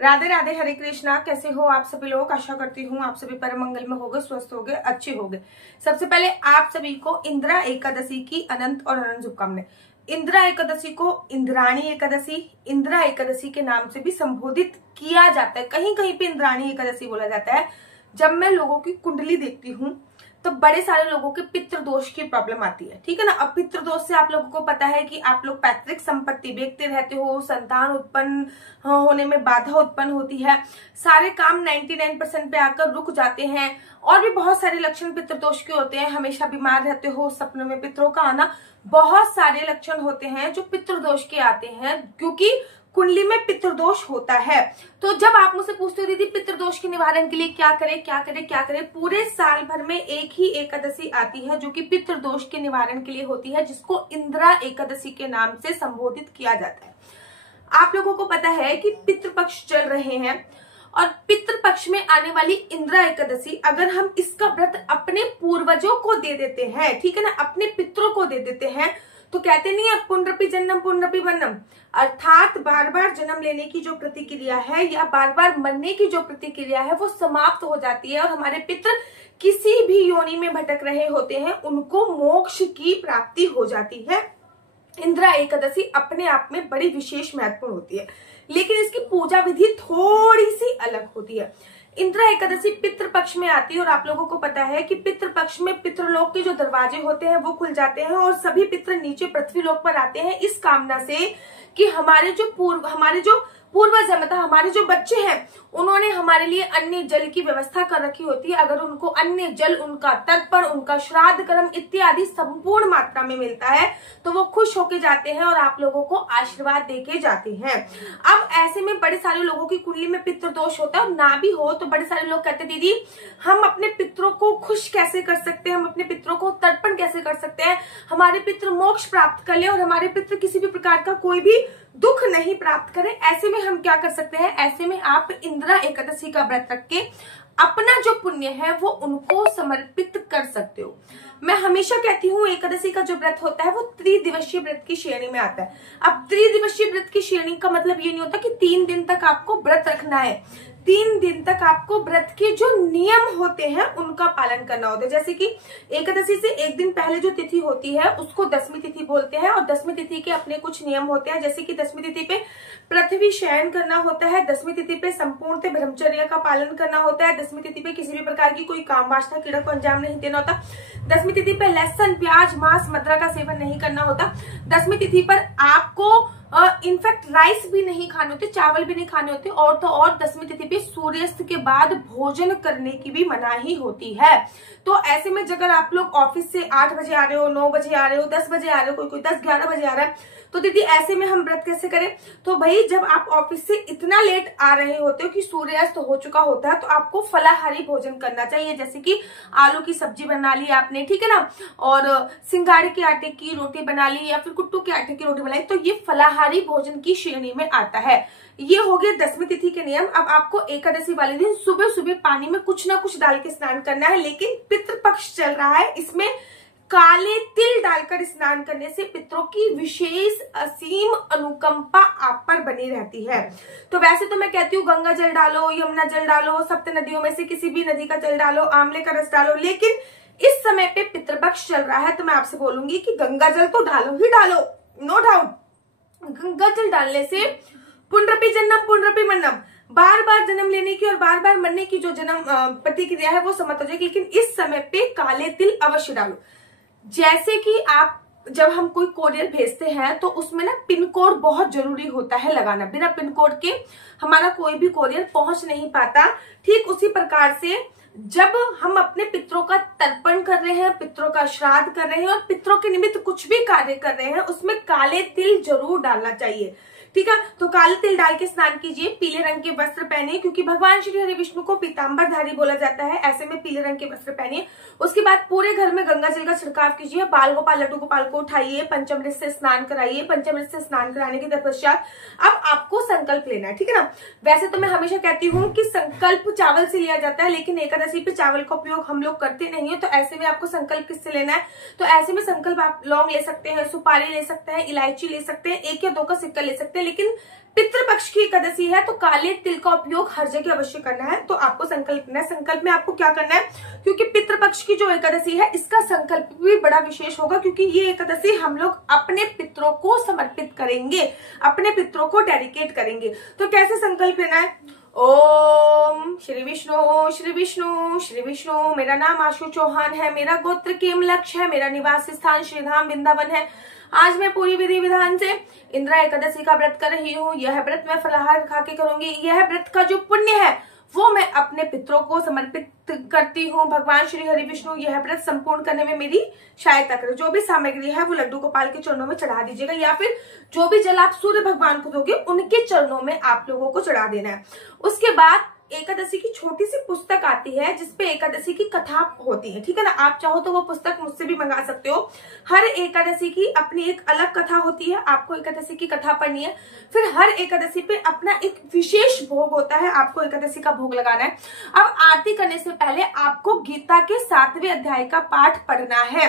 राधे राधे, हरे कृष्णा। कैसे हो आप सभी लोग? आशा करती हूँ आप सभी परम मंगल में होगे, स्वस्थ होगे, अच्छे होगे। सबसे पहले आप सभी को इंदिरा एकादशी की अनंत और अनंत शुभकामनाएं। इंदिरा एकादशी को इंद्राणी एकादशी, इंदिरा एकादशी के नाम से भी संबोधित किया जाता है। कहीं कहीं पे इंद्राणी एकादशी बोला जाता है। जब मैं लोगों की कुंडली देखती हूँ तो बड़े सारे लोगों के पितृ दोष की प्रॉब्लम आती है, ठीक है ना। अब पितृ दोष से आप लोगों को पता है कि आप लोग पैतृक संपत्ति बेचते रहते हो, संतान उत्पन्न होने में बाधा उत्पन्न होती है, सारे काम 99% पे आकर रुक जाते हैं, और भी बहुत सारे लक्षण पितृ दोष के होते हैं। हमेशा बीमार रहते हो, सपनों में पितरों का आना, बहुत सारे लक्षण होते हैं जो पितृ दोष के आते हैं, क्योंकि कुंडली में पितृदोष होता है। तो जब आप मुझसे पूछते हो दीदी पितृदोष के निवारण के लिए क्या करें क्या करें क्या करें, पूरे साल भर में एक ही एकादशी आती है जो कि पितृदोष के निवारण के लिए होती है, जिसको इंदिरा एकादशी के नाम से संबोधित किया जाता है। आप लोगों को पता है कि पितृपक्ष चल रहे हैं, और पितृपक्ष में आने वाली इंदिरा एकादशी अगर हम इसका व्रत अपने पूर्वजों को दे देते हैं, ठीक है ना, अपने पितरों को दे देते हैं, तो कहते नहीं है पुनरपि जन्म पुनरपि वन्नम, अर्थात बार बार जन्म लेने की जो प्रतिक्रिया है या बार बार मरने की जो प्रतिक्रिया है वो समाप्त हो जाती है, और हमारे पितृ किसी भी योनि में भटक रहे होते हैं उनको मोक्ष की प्राप्ति हो जाती है। इंदिरा एकादशी अपने आप में बड़ी विशेष महत्वपूर्ण होती है, लेकिन इसकी पूजा विधि थोड़ी सी अलग होती है। इंदिरा एकादशी पितृपक्ष में आती है, और आप लोगों को पता है कि पितृपक्ष में पितृलोक के जो दरवाजे होते हैं वो खुल जाते हैं, और सभी पितृ नीचे पृथ्वी लोक पर आते हैं इस कामना से कि हमारे जो पूर्वज है, मतलब हमारे जो बच्चे हैं, उन्होंने हमारे लिए अन्न जल की व्यवस्था कर रखी होती है। अगर उनको अन्न जल, उनका तर्पण, उनका श्राद्ध कर्म इत्यादि संपूर्ण मात्रा में मिलता है तो वो खुश होके जाते हैं और आप लोगों को आशीर्वाद देके जाते हैं। अब ऐसे में बड़े सारे लोगों की कुंडली में पितृदोष होता है, और ना भी हो तो बड़े सारे लोग कहते हैं दीदी हम अपने पितरों को खुश कैसे कर सकते हैं, हम अपने पितरों को तर्पण कैसे कर सकते हैं, हमारे पितृ मोक्ष प्राप्त कर ले और हमारे पितृ किसी भी प्रकार का कोई भी दुख नहीं प्राप्त करें। ऐसे में हम क्या कर सकते हैं? ऐसे में आप इंदिरा एकादशी का व्रत रख के अपना जो पुण्य है वो उनको समर्पित कर सकते हो। मैं हमेशा कहती हूँ एकादशी का जो व्रत होता है वो त्रिदिवसीय व्रत की श्रेणी में आता है। अब त्रिदिवसीय व्रत की श्रेणी का मतलब ये नहीं होता कि 3 दिन तक आपको व्रत रखना है। 3 दिन तक आपको व्रत के जो नियम होते हैं उनका पालन करना होता है। जैसे कि एकादशी से एक दिन पहले जो तिथि होती है उसको दशमी तिथि बोलते हैं, और दशमी तिथि के अपने कुछ नियम होते हैं। जैसे कि दशमी तिथि पे पृथ्वी शयन करना होता है, दशमी तिथि पे संपूर्ण ब्रह्मचर्य का पालन करना होता है, दशमी तिथि पे किसी भी प्रकार की कोई काम वासना कीड़ा को अंजाम नहीं देना होता, दशमी तिथि पे लहसुन प्याज मांस मदिरा का सेवन नहीं करना होता, दशमी तिथि पर आपको इनफैक्ट राइस भी नहीं खाने होते, चावल भी नहीं खाने होते, और तो और दशमी तिथि पे सूर्यास्त के बाद भोजन करने की भी मनाही होती है। तो ऐसे में अगर आप लोग ऑफिस से 8 बजे आ रहे हो, 9 बजे आ रहे हो, 10 बजे आ रहे हो, कोई 10-11 बजे आ रहा है, तो दीदी ऐसे में हम व्रत कैसे करें? तो भाई जब आप ऑफिस से इतना लेट आ रहे होते हो कि सूर्यास्त हो चुका होता है, तो आपको फलाहारी भोजन करना चाहिए। जैसे कि आलू की सब्जी बना ली आपने, ठीक है ना, और सिंगाड़े के आटे की रोटी बना ली या फिर कुट्टू के आटे की रोटी बनाई, तो ये फलाहारी भोजन की श्रेणी में आता है। ये हो गए दशमी तिथि के नियम। अब आपको एकादशी वाले दिन सुबह सुबह पानी में कुछ ना कुछ डाल के स्नान करना है, लेकिन पितृपक्ष चल रहा है, इसमें काले तिल डालकर स्नान करने से पितरों की विशेष असीम अनुकंपा आप पर बनी रहती है। तो वैसे तो मैं कहती हूँ गंगा जल डालो, यमुना जल डालो, सप्त नदियों में से किसी भी नदी का जल डालो, आंवले का रस डालो, लेकिन इस समय पे पितृपक्ष चल रहा है तो मैं आपसे बोलूंगी कि गंगा जल तो डालो ही डालो, नो डाउट। गंगा जल डालने से पुनरपि जन्म पुनरपि मन्नम, बार बार जन्म लेने की और बार बार मरने की जो जन्म प्रतिक्रिया है वो समाप्त हो जाएगी। लेकिन इस समय पे काले तिल अवश्य डालो। जैसे कि आप जब हम कोई कोरियर भेजते हैं तो उसमें ना पिन कोड बहुत जरूरी होता है लगाना, बिना पिन कोड के हमारा कोई भी कोरियर पहुंच नहीं पाता। ठीक उसी प्रकार से जब हम अपने पितरों का तर्पण कर रहे हैं, पितरों का श्राद्ध कर रहे हैं और पितरों के निमित्त कुछ भी कार्य कर रहे हैं, उसमें काले तिल जरूर डालना चाहिए, ठीक है। तो काले तिल डाल के स्नान कीजिए, पीले रंग के वस्त्र पहनिए, क्योंकि भगवान श्री हरि विष्णु को पीताम्बरधारी बोला जाता है, ऐसे में पीले रंग के वस्त्र पहनिए। उसके बाद पूरे घर में गंगा जल का छिड़काव कीजिए, बाल गोपाल लड्डू गोपाल को उठाइए, पंचामृत से स्नान कराइए। पंचामृत से स्नान कराने के पश्चात अब आपको संकल्प लेना है, ठीक है ना। वैसे तो मैं हमेशा कहती हूँ कि संकल्प चावल से लिया जाता है, लेकिन एकादशी पे चावल का उपयोग हम लोग करते नहीं है, तो ऐसे में आपको संकल्प किससे लेना है? तो ऐसे में संकल्प आप लौंग ले सकते हैं, सुपारी ले सकते हैं, इलायची ले सकते हैं, 1 या 2 का सिक्का ले सकते हैं, सकते हैं, लेकिन पितृपक्ष की एकादशी है तो काले तिल का उपयोग हर जगह अवश्य करना है। तो आपको संकल्प लेना है। संकल्प में आपको क्या करना है, क्योंकि पितृपक्ष की जो एकादशी है इसका संकल्प भी बड़ा विशेष होगा, क्योंकि ये एकादशी हम लोग अपने पितरों को समर्पित करेंगे, अपने पितरों को डेडिकेट करेंगे। तो कैसे संकल्प लेना है? ओम श्री विष्णु श्री विष्णु श्री विष्णु। मेरा नाम आशु चौहान है, मेरा गोत्र केमलक्ष है, मेरा निवास स्थान श्रीधाम वृंदावन है। आज मैं पूरी विधि विधान से इंदिरा एकादशी का व्रत कर रही हूँ। यह व्रत मैं फलाहार खा के करूंगी। यह व्रत का जो पुण्य है वो मैं अपने पितरों को समर्पित करती हूँ। भगवान श्री हरि विष्णु यह व्रत संपूर्ण करने में मेरी सहायता करें। जो भी सामग्री है वो लड्डू गोपाल के चरणों में चढ़ा दीजिएगा, या फिर जो भी जल आप सूर्य भगवान को दोगे उनके चरणों में आप लोगों को चढ़ा देना है। उसके बाद एकादशी की छोटी सी पुस्तक आती है जिसपे एकादशी की कथा होती है, ठीक है ना। आप चाहो तो वो पुस्तक मुझसे भी मंगा सकते हो। हर एकादशी की अपनी एक अलग कथा होती है, आपको एकादशी की कथा पढ़नी है। फिर हर एकादशी पे अपना एक विशेष भोग होता है, आपको एकादशी का भोग लगाना है। अब आरती करने से पहले आपको गीता के 7वें अध्याय का पाठ पढ़ना है।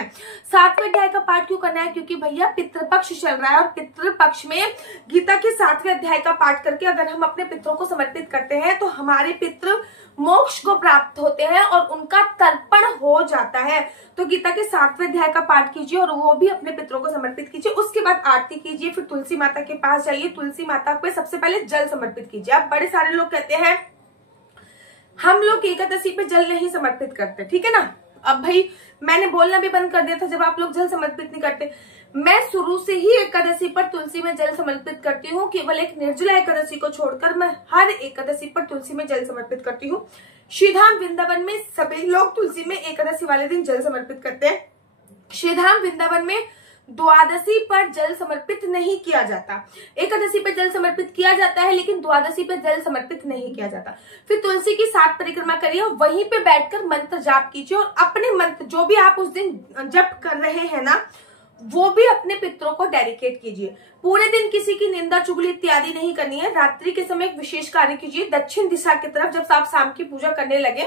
7वें अध्याय का पाठ क्यों करना है? क्योंकि भैया पितृपक्ष चल रहा है और पितृपक्ष में गीता के 7वें अध्याय का पाठ करके अगर हम अपने पितरों को समर्पित करते हैं तो हमारे पितृ मोक्ष को प्राप्त होते हैं और उनका तर्पण हो जाता है। तो गीता के 7वें अध्याय का पाठ कीजिए और वो भी अपने पितरों को समर्पित कीजिए। उसके बाद आरती कीजिए, फिर तुलसी माता के पास जाइए, तुलसी माता पे सबसे पहले जल समर्पित कीजिए। अब बड़े सारे लोग कहते हैं हम लोग एकादशी पे जल नहीं समर्पित करते, ठीक है ना। अब भाई मैंने बोलना भी बंद कर दिया था जब आप लोग जल समर्पित नहीं करते। मैं शुरू से ही एकादशी पर तुलसी में जल समर्पित करती हूँ। केवल एक निर्जला एकादशी को छोड़कर मैं हर एकादशी पर तुलसी में जल समर्पित करती हूँ। श्रीधाम वृंदावन में सभी लोग तुलसी में एकादशी वाले दिन जल समर्पित करते हैं। श्रीधाम वृंदावन में द्वादशी पर जल समर्पित नहीं किया जाता। एकादशी पर जल समर्पित किया जाता है लेकिन द्वादशी पर जल समर्पित नहीं किया जाता। फिर तुलसी की 7 परिक्रमा करिए और वहीं पे बैठकर मंत्र जाप कीजिए और अपने मंत्र जो भी आप उस दिन जप कर रहे हैं ना वो भी अपने पितरों को डेडिकेट कीजिए। पूरे दिन किसी की निंदा चुगली इत्यादि नहीं करनी है। रात्रि के समय एक विशेष कार्य कीजिए। दक्षिण दिशा की तरफ जब आप शाम की पूजा करने लगे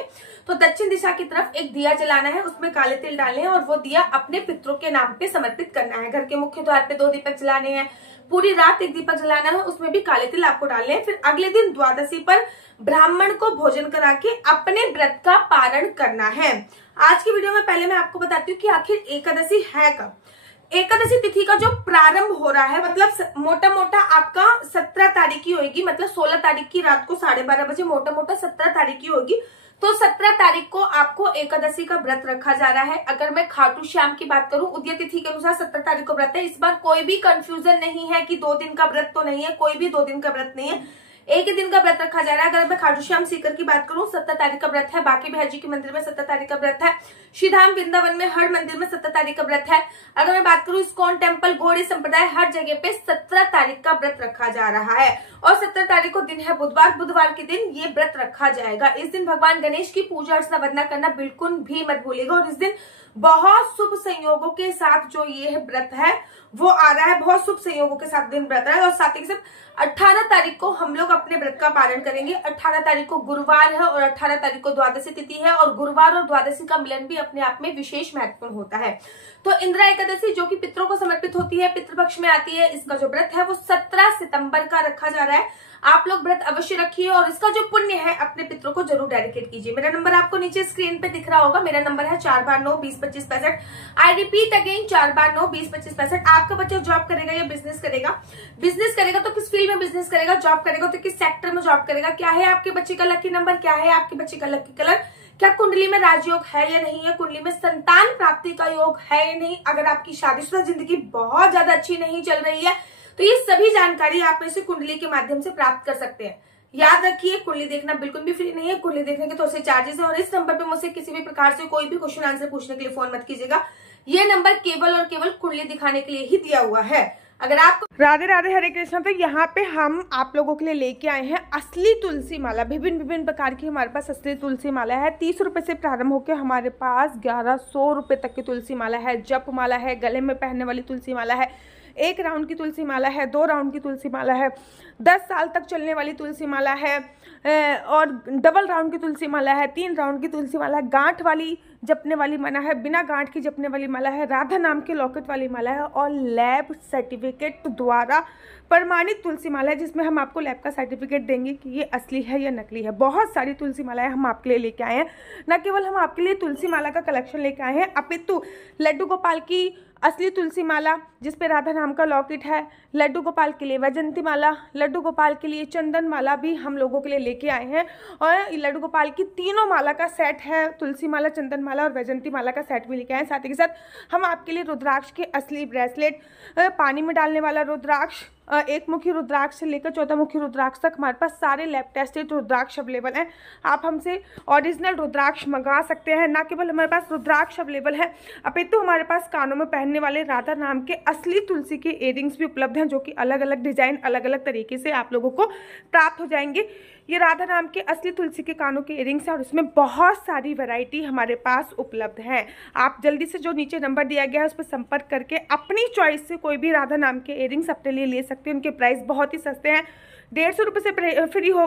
तो दक्षिण दिशा की तरफ एक दिया जलाना है, उसमें काले तिल डालने हैं और वो दिया अपने पितरों के नाम पे समर्पित करना है। घर के मुख्य द्वार पे 2 दीपक जलाने हैं, पूरी रात एक दीपक जलाना है, उसमें भी काले तिल आपको डालने हैं। फिर अगले दिन द्वादशी पर ब्राह्मण को भोजन करा के अपने व्रत का पारण करना है। आज की वीडियो में पहले मैं आपको बताती हूँ कि आखिर एकादशी है कब। एकादशी तिथि का जो प्रारंभ हो रहा है मतलब मोटा मोटा आपका 17 तारीख की होगी, मतलब 16 तारीख की रात को 12:30 बजे मोटा मोटा 17 तारीख की होगी। तो 17 तारीख को आपको एकादशी का व्रत रखा जा रहा है। अगर मैं खाटू श्याम की बात करूं उदय तिथि के अनुसार 17 तारीख को व्रत है। इस बार कोई भी कंफ्यूजन नहीं है कि 2 दिन का व्रत तो नहीं है, कोई भी 2 दिन का व्रत नहीं है, एक ही दिन का व्रत रखा जा रहा है। अगर मैं खाटू श्याम सीकर की बात करूं 17 तारीख का व्रत है, बाकी बिहारी के मंदिर में 17 तारीख का व्रत है, श्रीधाम वृंदावन में हर मंदिर में 17 तारीख का व्रत है। अगर मैं बात करूं इस्कॉन टेम्पल गौड़ी संप्रदाय हर जगह पे 17 तारीख का व्रत रखा जा रहा है और 17 तारीख को दिन है बुधवार। बुधवार के दिन ये व्रत रखा जाएगा। इस दिन भगवान गणेश की पूजा अर्चना वंदना करना बिल्कुल भी मत भूलिएगा और इस दिन बहुत शुभ संयोगों के साथ जो ये व्रत है वो आ रहा है। बहुत शुभ संयोगों के साथ दिन व्रत है और साथ ही साथ 18 तारीख को हम लोग अपने व्रत का पालन करेंगे। 18 तारीख को गुरुवार है और 18 तारीख को द्वादशी तिथि है और गुरुवार और द्वादशी का मिलन भी अपने आप में विशेष महत्वपूर्ण होता है। तो इंदिरा एकादशी जो कि पितरों को समर्पित होती है, पितृपक्ष में आती है, इसका जो व्रत है वो 17 सितंबर का रखा जा रहा है। आप लोग व्रत अवश्य रखिए और इसका जो पुण्य है अपने पितरों को जरूर डेडिकेट कीजिए। मेरा नंबर आपको नीचे स्क्रीन पे दिख रहा होगा। मेरा नंबर है 4 बार 9 20 25 65। आई रिपीट अगेन 4 बार 9 20 25 65। आपका बच्चा जॉब करेगा या बिजनेस करेगा? बिजनेस करेगा तो किस फील्ड में बिजनेस करेगा? जॉब करेगा तो किस सेक्टर में जॉब करेगा? क्या है आपके बच्चे का लकी नंबर? क्या है आपके बच्चे का लकी कलर? क्या कुंडली में राजयोग है या नहीं है? कुंडली में संतान प्राप्ति का योग है या नहीं? अगर आपकी शादीशुदा जिंदगी बहुत ज्यादा अच्छी नहीं चल रही है तो ये सभी जानकारी आप इसे कुंडली के माध्यम से प्राप्त कर सकते हैं। याद रखिए कुंडली देखना बिल्कुल भी फ्री नहीं है। कुंडली देखने के थोड़े से चार्जेस है और इस नंबर पे मुझसे किसी भी प्रकार से कोई भी क्वेश्चन आंसर पूछने के लिए फोन मत कीजिएगा। ये नंबर केवल और केवल कुंडली दिखाने के लिए ही दिया हुआ है। अगर आपको राधे राधे हरे कृष्णा, तो यहाँ पे हम आप लोगों के लिए लेके आए हैं असली तुलसी माला। विभिन्न प्रकार की हमारे पास असली तुलसी माला है। 30 रुपए से प्रारंभ होकर हमारे पास 1100 रुपए तक की तुलसी माला है। जप माला है, गले में पहनने वाली तुलसी माला है, 1 राउंड की तुलसी माला है, 2 राउंड की तुलसी माला है, 10 साल तक चलने वाली तुलसी माला है और डबल राउंड की तुलसी माला है, 3 राउंड की तुलसी माला है, गांठ वाली जपने वाली माला है, बिना गांठ की जपने वाली माला है, राधा नाम के लॉकेट वाली माला है और लैब सर्टिफिकेट द्वारा प्रमाणित तुलसी माला है, जिसमें हम आपको लैब का सर्टिफिकेट देंगे कि ये असली है या नकली है। बहुत सारी तुलसी मालाएं हम आपके लिए लेके आए हैं। न केवल हम आपके लिए तुलसी माला का कलेक्शन लेके आए हैं, अपितु लड्डू गोपाल की असली तुलसी माला जिस पे राधा नाम का लॉकेट है, लड्डू गोपाल के लिए वैजंती माला, लड्डू गोपाल के लिए चंदन माला भी हम लोगों के लिए लेके आए हैं। और लड्डू गोपाल की तीनों माला का सेट है, तुलसी माला, चंदन माला और वैजंती माला का सेट भी लेके आए हैं। साथ ही के साथ हम आपके लिए रुद्राक्ष के असली ब्रेसलेट, पानी में डालने वाला रुद्राक्ष, एक मुखी रुद्राक्ष से लेकर 14 मुखी रुद्राक्ष तक हमारे पास सारे लैब टेस्टेड रुद्राक्ष अवेलेबल हैं। आप हमसे ओरिजिनल रुद्राक्ष मंगा सकते हैं। ना केवल हमारे पास रुद्राक्ष अवेलेबल है, अपितु हमारे पास कानों में पहनने वाले राधा नाम के असली तुलसी के इयररिंग्स भी उपलब्ध हैं, जो कि अलग अलग डिजाइन, अलग अलग तरीके से आप लोगों को प्राप्त हो जाएंगे। ये राधा नाम के असली तुलसी के कानों के इयररिंग्स हैं और इसमें बहुत सारी वैरायटी हमारे पास उपलब्ध है। आप जल्दी से जो नीचे नंबर दिया गया है उस पर संपर्क करके अपनी चॉइस से कोई भी राधा नाम के इयररिंग्स अपने लिए ले सकते हैं। उनके प्राइस बहुत ही सस्ते हैं, 150 रुपये से फ्री हो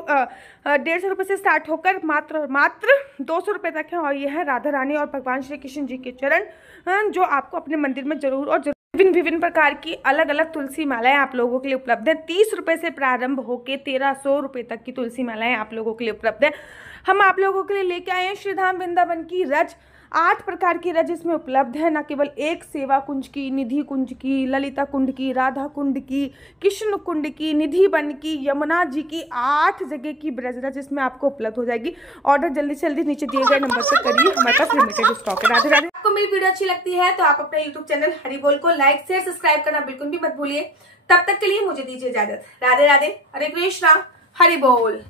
150 रुपये से स्टार्ट होकर मात्र 200 रुपये तक है। और ये है राधा रानी और भगवान श्री कृष्ण जी के चरण, जो आपको अपने मंदिर में जरूर और विभिन्न प्रकार की अलग अलग तुलसी मालाएं आप लोगों के लिए उपलब्ध है। 30 रुपये से प्रारंभ होकर 1300 रुपये तक की तुलसी मालाएं आप लोगों के लिए उपलब्ध है। हम आप लोगों के लिए लेके आए हैं श्रीधाम वृंदावन की रज, 8 प्रकार की रज इसमें उपलब्ध है। न केवल एक सेवा कुंज की, निधि कुंज की, ललिता कुंड की, राधा कुंड की, कृष्ण कुंड की, निधि वन की, यमुना जी की, 8 जगह की ब्रज रज इसमें आपको उपलब्ध हो जाएगी। ऑर्डर जल्दी से जल्दी नीचे दिए गए नंबर पर करिए, हमारे पास लिमिटेड स्टॉक है। राधे राधे। आपको मेरी वीडियो अच्छी लगती है तो आप अपने यूट्यूब चैनल हरि बोल को लाइक शेयर सब्सक्राइब करना बिल्कुल भी मत भूलिए। तब तक के लिए मुझे दीजिए इजाजत। राधे राधे, हरे कृष्णा, हरि बोल।